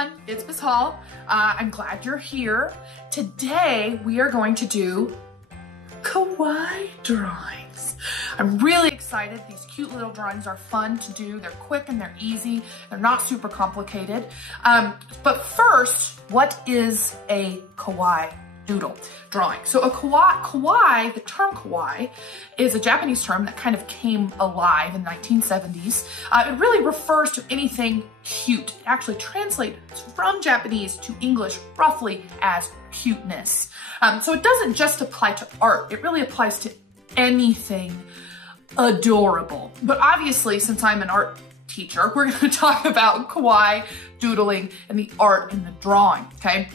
everyone, it's Miss Hall. I'm glad you're here. Today we are going to do kawaii drawings. I'm really excited. These cute little drawings are fun to do. They're quick and they're easy. They're not super complicated. But first, what is a kawaii doodle drawing? So a kawaii, the term kawaii, is a Japanese term that kind of came alive in the 1970s. It really refers to anything cute. It actually translates from Japanese to English roughly as cuteness. So it doesn't just apply to art. It really applies to anything adorable. But obviously, since I'm an art teacher, we're going to talk about kawaii doodling and the art in the drawing, okay?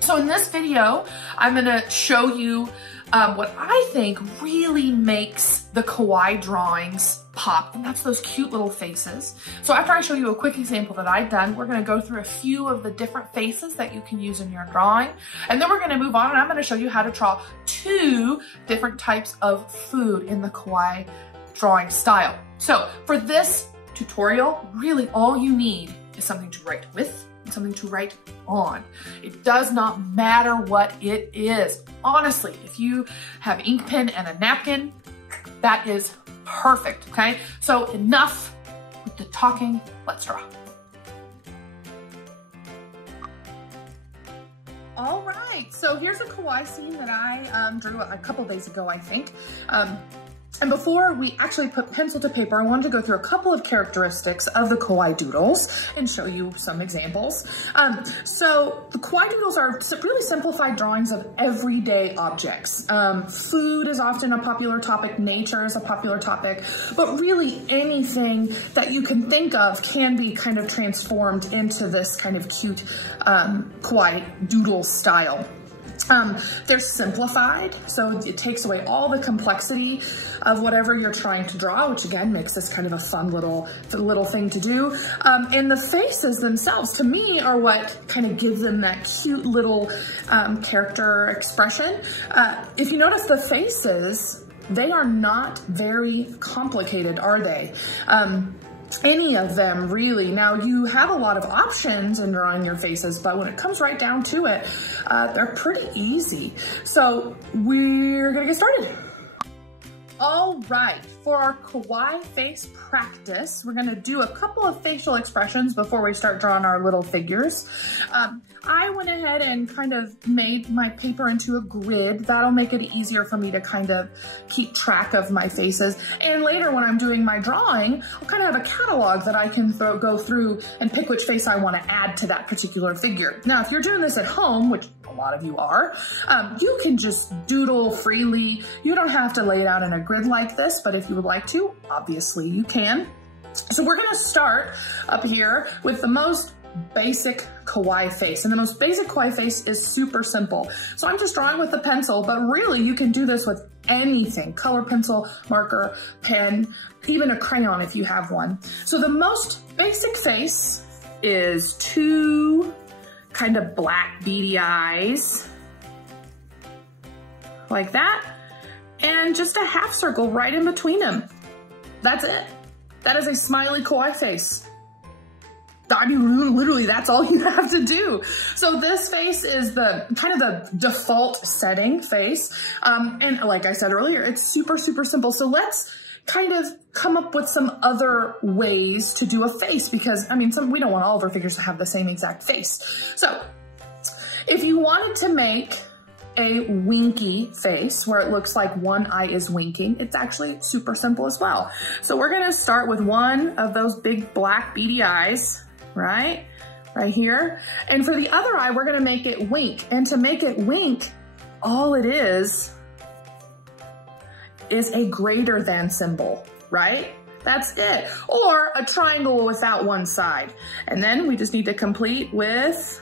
So in this video, I'm gonna show you what I think really makes the kawaii drawings pop, and that's those cute little faces. So after I show you a quick example that I've done, we're gonna go through a few of the different faces that you can use in your drawing, and then we're gonna move on and I'm gonna show you how to draw 2 different types of food in the kawaii drawing style. So for this tutorial, really all you need is something to write with, something to write on. It does not matter what it is. Honestly, if you have ink pen and a napkin, that is perfect, okay? So enough with the talking, let's draw. All right, so here's a kawaii scene that I drew a couple days ago, I think. And before we actually put pencil to paper, I wanted to go through a couple of characteristics of the kawaii doodles and show you some examples. So the kawaii doodles are really simplified drawings of everyday objects. Food is often a popular topic, nature is a popular topic, but really anything that you can think of can be kind of transformed into this kind of cute kawaii doodle style. They're simplified, so it takes away all the complexity of whatever you're trying to draw, which again makes this kind of a fun little thing to do. And the faces themselves, to me, are what kind of gives them that cute little character expression. If you notice the faces, they are not very complicated, are they? Any of them, really. Now, you have a lot of options in drawing your faces, but when it comes right down to it, they're pretty easy. So we're gonna get started. All right, for our kawaii face practice, we're gonna do a couple of facial expressions before we start drawing our little figures. I went ahead and kind of made my paper into a grid. That'll make it easier for me to kind of keep track of my faces. And later when I'm doing my drawing, I'll kind of have a catalog that I can go through and pick which face I want to add to that particular figure. Now, if you're doing this at home, which a lot of you are, you can just doodle freely. You don't have to lay it out in a grid like this, but if you would like to, obviously you can. So we're gonna start up here with the most basic kawaii face. And the most basic kawaii face is super simple. So I'm just drawing with a pencil, but really you can do this with anything, color pencil, marker, pen, even a crayon if you have one. So the most basic face is 2 kind of black beady eyes, like that, and just a half circle right in between them. That's it. That is a smiley kawaii face. I mean, literally, that's all you have to do. So this face is the kind of the default setting face. And like I said earlier, it's super, super simple. So let's kind of come up with some other ways to do a face, because I mean, we don't want all of our figures to have the same exact face. So if you wanted to make a winky face where it looks like one eye is winking, it's actually super simple as well. So we're gonna start with one of those big black beady eyes, right here. And for the other eye, we're gonna make it wink. And to make it wink, all it is a greater than symbol, right? That's it. Or a triangle without one side. And then we just need to complete with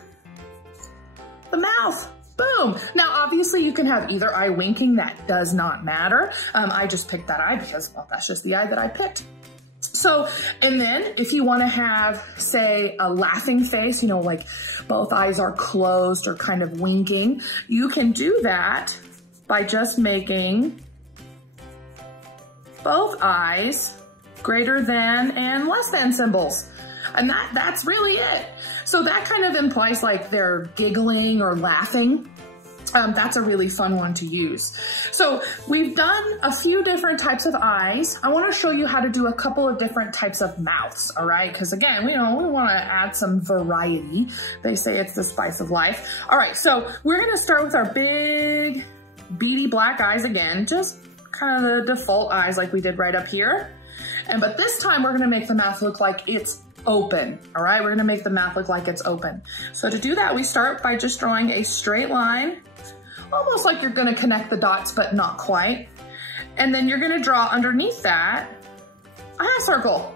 the mouth. Boom. Now, obviously you can have either eye winking, that does not matter. I just picked that eye because, well, that's just the eye that I picked. So, and then if you want to have, say, a laughing face, you know, like both eyes are closed or kind of winking, you can do that by just making both eyes greater than and less than symbols. And that's really it. So that kind of implies like they're giggling or laughing. That's a really fun one to use. So we've done a few different types of eyes. I want to show you how to do a couple of different types of mouths, all right? Because again, we want to add some variety. They say it's the spice of life. All right, so we're going to start with our big beady black eyes again, just kind of the default eyes like we did right up here. But this time we're going to make the mouth look like it's open, all right? We're going to make the mouth look like it's open. So to do that, we start by just drawing a straight line, almost like you're gonna connect the dots, but not quite. And then you're gonna draw underneath that a half circle.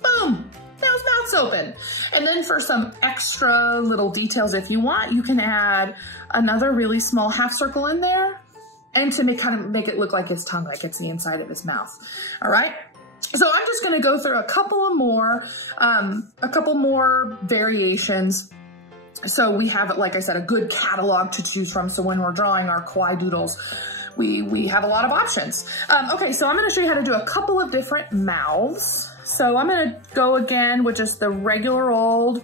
Boom, now his mouth's open. And then for some extra little details, if you want, you can add another really small half circle in there and to make it look like his tongue, like it's the inside of his mouth, all right? So I'm just gonna go through a couple more variations. So we have, like I said, a good catalog to choose from. So when we're drawing our kawaii doodles, we have a lot of options. Okay, so I'm gonna show you how to do a couple of different mouths. So I'm gonna go again with just the regular old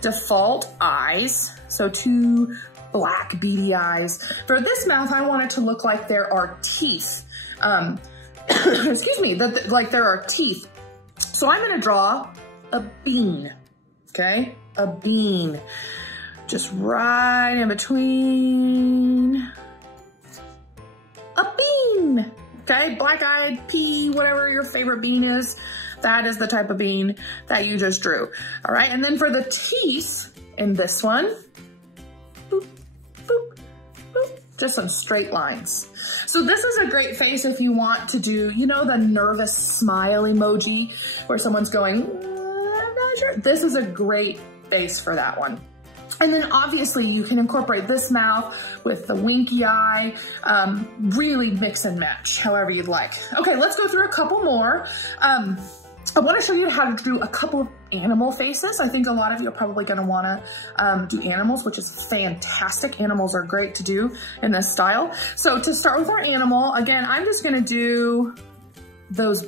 default eyes. So 2 black beady eyes. For this mouth, I want it to look like there are teeth. Excuse me, like there are teeth. So I'm gonna draw a bean, okay? A bean. Just right in between a bean, okay? Black-eyed pea, whatever your favorite bean is, that is the type of bean that you just drew, all right? And then for the teeth in this one, boop, boop, boop, just some straight lines. So this is a great face if you want to do, you know, the nervous smile emoji where someone's going, I'm not sure. This is a great face for that one. And then obviously you can incorporate this mouth with the winky eye, really mix and match however you'd like. Okay, let's go through a couple more. I want to show you how to do a couple of animal faces. I think a lot of you are probably going to want to do animals, which is fantastic. Animals are great to do in this style. So to start with our animal, again, I'm just going to do those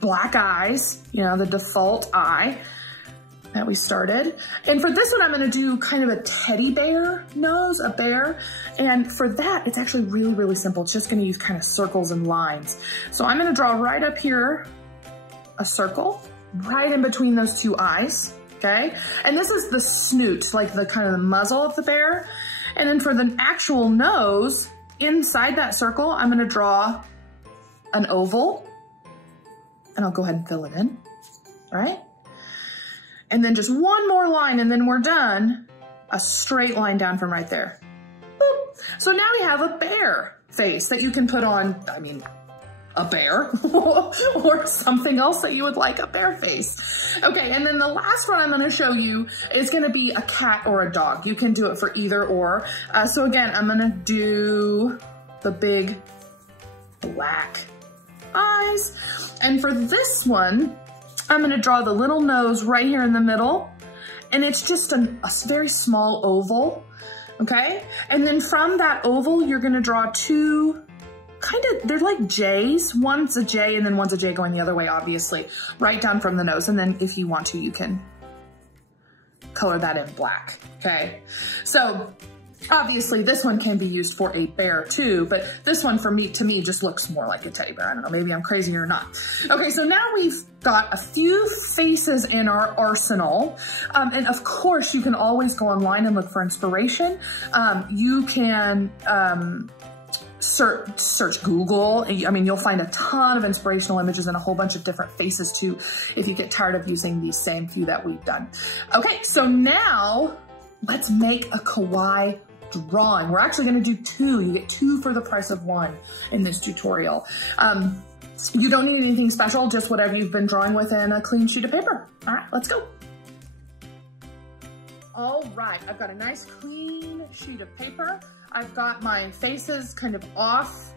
black eyes, you know, the default eye that we started. And for this one, I'm gonna do kind of a teddy bear nose, a bear. And for that, it's actually really, really simple. It's just gonna use kind of circles and lines. So I'm gonna draw right up here, a circle, right in between those 2 eyes, okay? And this is the snoot, like the kind of the muzzle of the bear. And then for the actual nose, inside that circle, I'm gonna draw an oval, and I'll go ahead and fill it in, all right? And then just one more line and then we're done. A straight line down from right there. Boop. So now we have a bear face that you can put on, I mean, a bear or something else that you would like, a bear face. Okay, and then the last one I'm gonna show you is gonna be a cat or a dog. You can do it for either or. So again, I'm gonna do the big black eyes. And for this one, I'm gonna draw the little nose right here in the middle, and it's just a very small oval, okay? And then from that oval, you're gonna draw 2, they're like J's. One's a J and then one's a J going the other way, obviously, right down from the nose. And then if you want to, you can color that in black, okay? So obviously this one can be used for a bear too, but this one to me just looks more like a teddy bear. I don't know, maybe I'm crazy or not. Okay, so now we've got a few faces in our arsenal. And of course you can always go online and look for inspiration. You can search Google. I mean, you'll find a ton of inspirational images and a whole bunch of different faces too, if you get tired of using these same few that we've done. Okay, so now let's make a kawaii drawing. We're actually gonna do 2. You get 2 for the price of 1 in this tutorial. You don't need anything special, just whatever you've been drawing with in a clean sheet of paper. All right, let's go. All right, I've got a nice clean sheet of paper. I've got my faces kind of off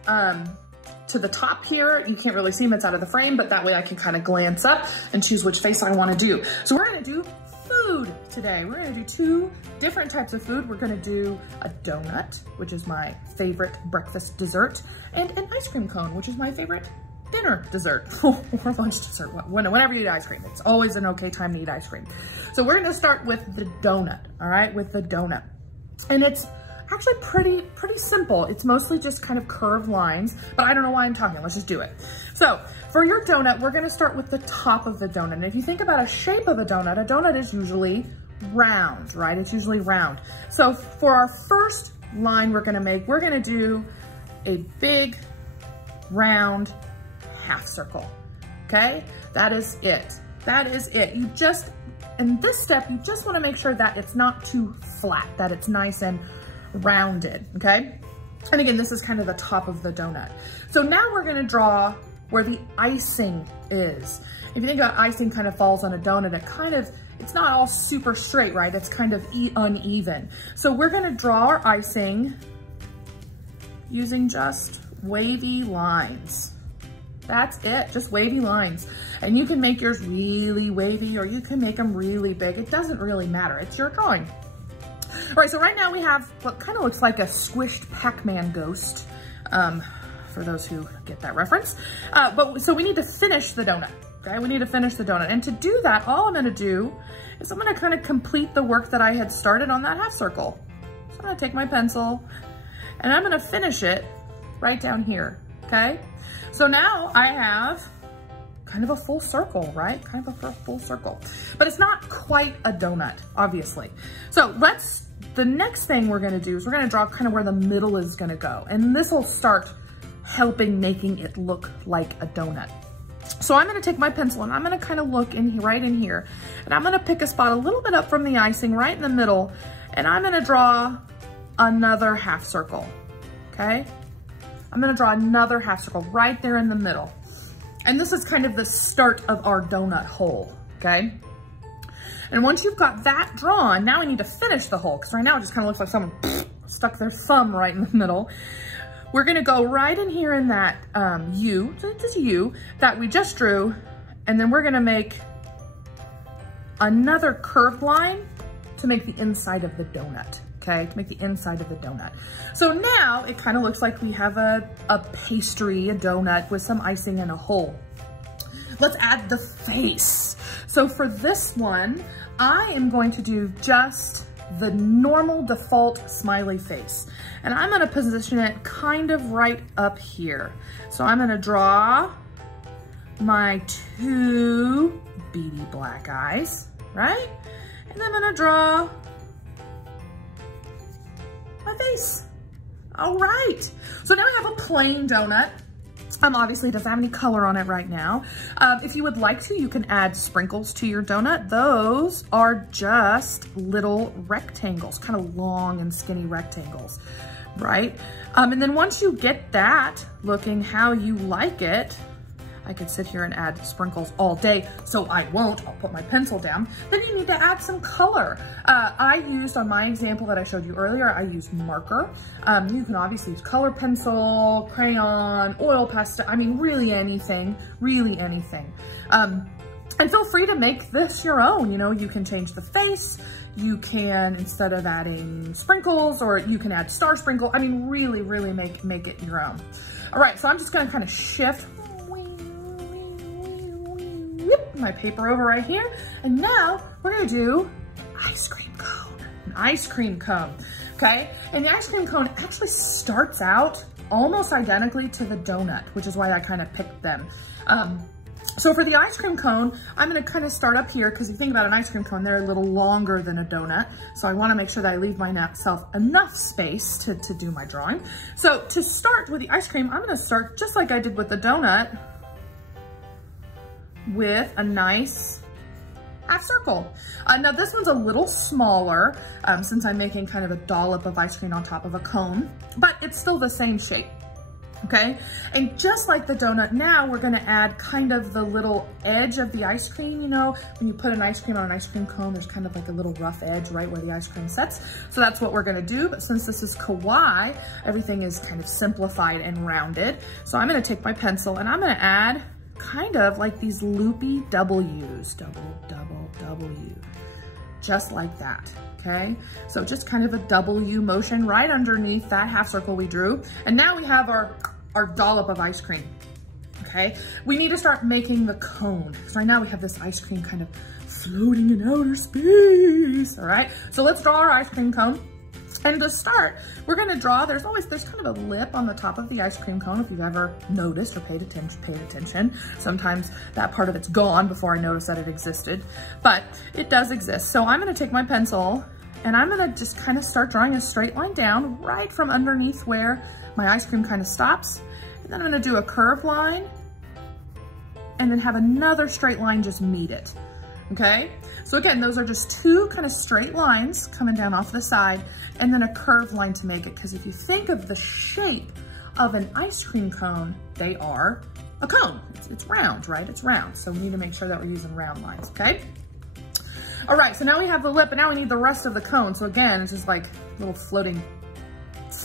to the top here. You can't really see them, it's out of the frame, but that way I can kind of glance up and choose which face I wanna do. So we're gonna do food today. We're gonna do 2 different types of food. We're gonna do a donut, which is my favorite breakfast dessert, and an ice cream cone, which is my favorite dinner dessert or lunch dessert, whenever you eat ice cream. It's always an okay time to eat ice cream. So we're gonna start with the donut, all right, with the donut. And it's actually pretty simple. It's mostly just kind of curved lines, but I don't know why I'm talking. Let's just do it. So for your donut, we're gonna start with the top of the donut. And if you think about a shape of a donut is usually round, right? It's usually round. So for our first line we're gonna do a big round half circle, okay? That is it. That is it. You just, in this step, you just wanna make sure that it's not too flat, that it's nice and rounded, okay? And again, this is kind of the top of the donut. So now we're gonna draw where the icing is. If you think about icing kind of falls on a donut, it's not all super straight, right? It's kind of uneven. So we're gonna draw our icing using just wavy lines. That's it, just wavy lines. And you can make yours really wavy or you can make them really big. It doesn't really matter, it's your drawing. All right, so right now we have what kind of looks like a squished Pac-Man ghost, for those who get that reference. So we need to finish the donut, okay? We need to finish the donut. And to do that, all I'm gonna do is I'm gonna kind of complete the work that I had started on that half circle. So I'm gonna take my pencil and I'm gonna finish it right down here, okay? So now I have kind of a full circle, right? Kind of a full circle, but it's not quite a donut, obviously. So the next thing we're gonna do is we're gonna draw kind of where the middle is gonna go. And this will start helping making it look like a donut. So I'm gonna take my pencil and I'm gonna kind of look right in here. And I'm gonna pick a spot a little bit up from the icing right in the middle. And I'm gonna draw another half circle, okay? I'm gonna draw another half circle right there in the middle. And this is kind of the start of our donut hole, okay? And once you've got that drawn, now we need to finish the hole, because right now it just kind of looks like someone stuck their thumb right in the middle. We're gonna go right in here in that U, this U that we just drew, and then we're gonna make another curved line to make the inside of the donut, okay? To make the inside of the donut. So now it kind of looks like we have a pastry, a donut with some icing and a hole. Let's add the face. So for this one, I am going to do just the normal default smiley face. And I'm gonna position it kind of right up here. So I'm gonna draw my two beady black eyes, right? And I'm gonna draw my face. All right, so now I have a plain donut. Obviously it doesn't have any color on it right now. If you would like to, you can add sprinkles to your donut. Those are just little rectangles, kind of long and skinny rectangles, right? And then once you get that looking how you like it, I could sit here and add sprinkles all day, so I won't. I'll put my pencil down. Then you need to add some color. I used, on my example that I showed you earlier, I used marker. You can obviously use color pencil, crayon, oil pastel, I mean, really anything, really anything. And feel free to make this your own. You know, you can change the face, you can, instead of adding sprinkles, or you can add star sprinkle. I mean, really, really make it your own. All right, so I'm just gonna kind of shift my paper over right here. And now we're gonna do ice cream cone, an ice cream cone, okay? And the ice cream cone actually starts out almost identically to the donut, which is why I kind of picked them. So for the ice cream cone, I'm gonna kind of start up here, because you think about an ice cream cone, they're a little longer than a donut. So I wanna make sure that I leave myself enough space to do my drawing. So to start with the ice cream, I'm gonna start just like I did with the donut, with a nice half circle. Now this one's a little smaller since I'm making kind of a dollop of ice cream on top of a cone, but it's still the same shape, okay? And just like the donut, now we're gonna add kind of the little edge of the ice cream. You know, when you put an ice cream on an ice cream cone, there's kind of like a little rough edge right where the ice cream sets. So that's what we're gonna do, but since this is kawaii, everything is kind of simplified and rounded. So I'm gonna take my pencil and I'm gonna add kind of like these loopy W's, W, just like that, okay? So just kind of a W motion right underneath that half circle we drew. And now we have our dollop of ice cream, okay? okay? We need to start making the cone, because right now we have this ice cream kind of floating in outer space, all right? So let's draw our ice cream cone. And to start, we're gonna draw, there's kind of a lip on the top of the ice cream cone, if you've ever noticed or paid attention. Sometimes that part of it's gone before I noticed that it existed, but it does exist. So I'm gonna take my pencil and I'm gonna just kind of start drawing a straight line down right from underneath where my ice cream kind of stops. And then I'm gonna do a curved line and then have another straight line just meet it, okay? So again, those are just two kind of straight lines coming down off the side and then a curved line to make it. Because if you think of the shape of an ice cream cone, they are a cone. It's round, right? It's round. So we need to make sure that we're using round lines, okay? All right, so now we have the lip, and now we need the rest of the cone. So again, it's just like a little floating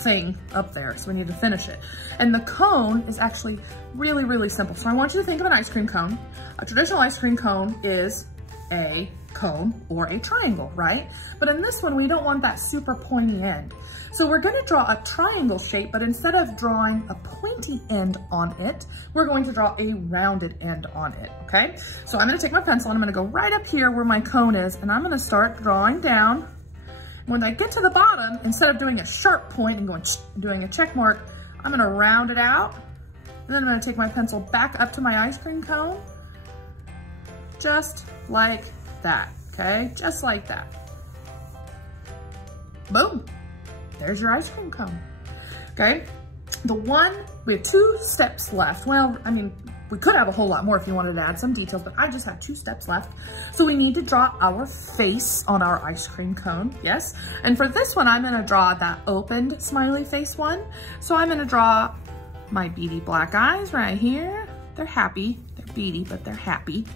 thing up there. So we need to finish it. And the cone is actually really, really simple. So I want you to think of an ice cream cone. A traditional ice cream cone is a cone or a triangle, right? But in this one, we don't want that super pointy end. So we're gonna draw a triangle shape, but instead of drawing a pointy end on it, we're going to draw a rounded end on it, okay? So I'm gonna take my pencil and I'm gonna go right up here where my cone is, and I'm gonna start drawing down. When I get to the bottom, instead of doing a sharp point and doing a check mark, I'm gonna round it out. And then I'm gonna take my pencil back up to my ice cream cone, just like that, okay? Just like that. Boom, there's your ice cream cone, okay? We have 2 steps left. Well, I mean, we could have a whole lot more if you wanted to add some details, but I just have 2 steps left. So we need to draw our face on our ice cream cone, yes? And for this one, I'm gonna draw that opened smiley face one. So I'm gonna draw my beady black eyes right here. They're happy, they're beady, but they're happy.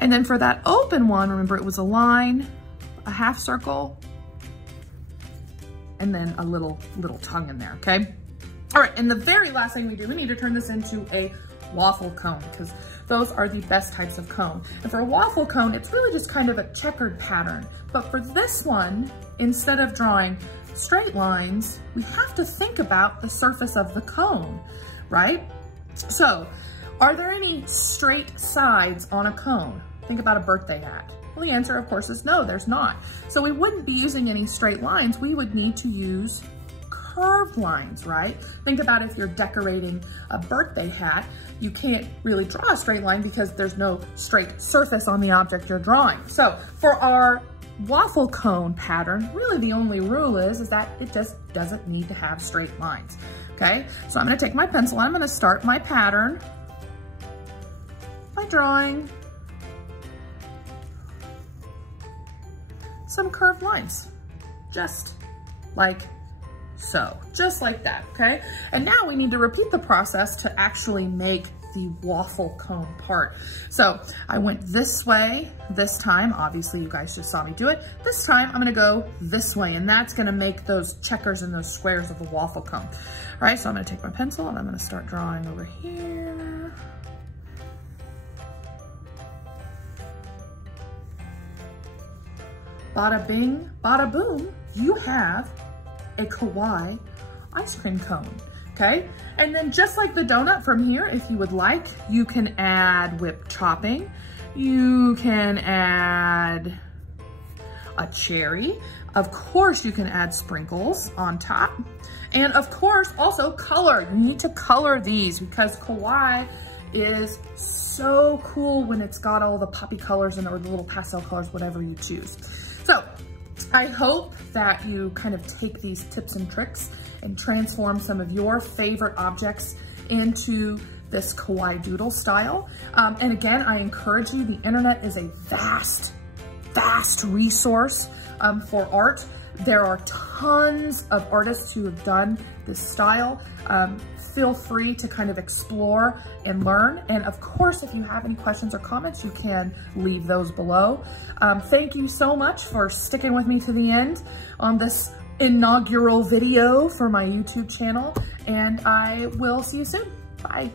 And then for that open one, remember it was a line, a half circle, and then a little tongue in there, okay? All right, and the very last thing we do, we need to turn this into a waffle cone, because those are the best types of cone. And for a waffle cone, it's really just kind of a checkered pattern. But for this one, instead of drawing straight lines, we have to think about the surface of the cone, right? So, are there any straight sides on a cone? Think about a birthday hat. Well, the answer, of course, is no, there's not. So we wouldn't be using any straight lines. We would need to use curved lines, right? Think about if you're decorating a birthday hat, you can't really draw a straight line because there's no straight surface on the object you're drawing. So for our waffle cone pattern, really the only rule is that it just doesn't need to have straight lines, okay? So I'm gonna take my pencil and I'm gonna start my pattern by drawing some curved lines, just like so, just like that, okay? And now we need to repeat the process to actually make the waffle cone part. So I went this way this time. Obviously, you guys just saw me do it. This time, I'm gonna go this way, and that's gonna make those checkers and those squares of the waffle cone. All right, so I'm gonna take my pencil and I'm gonna start drawing over here. Bada bing, bada boom, you have a Kawaii ice cream cone, okay? And then just like the donut from here, if you would like, you can add whipped topping. You can add a cherry. Of course, you can add sprinkles on top. And of course, also color. You need to color these because Kawaii is so cool when it's got all the poppy colors and or the little pastel colors, whatever you choose. So I hope that you kind of take these tips and tricks and transform some of your favorite objects into this Kawaii doodle style. And again, I encourage you, the internet is a vast, vast resource for art. There are tons of artists who have done this style. Feel free to kind of explore and learn. And of course, if you have any questions or comments, you can leave those below. Thank you so much for sticking with me to the end on this inaugural video for my YouTube channel. And I will see you soon. Bye.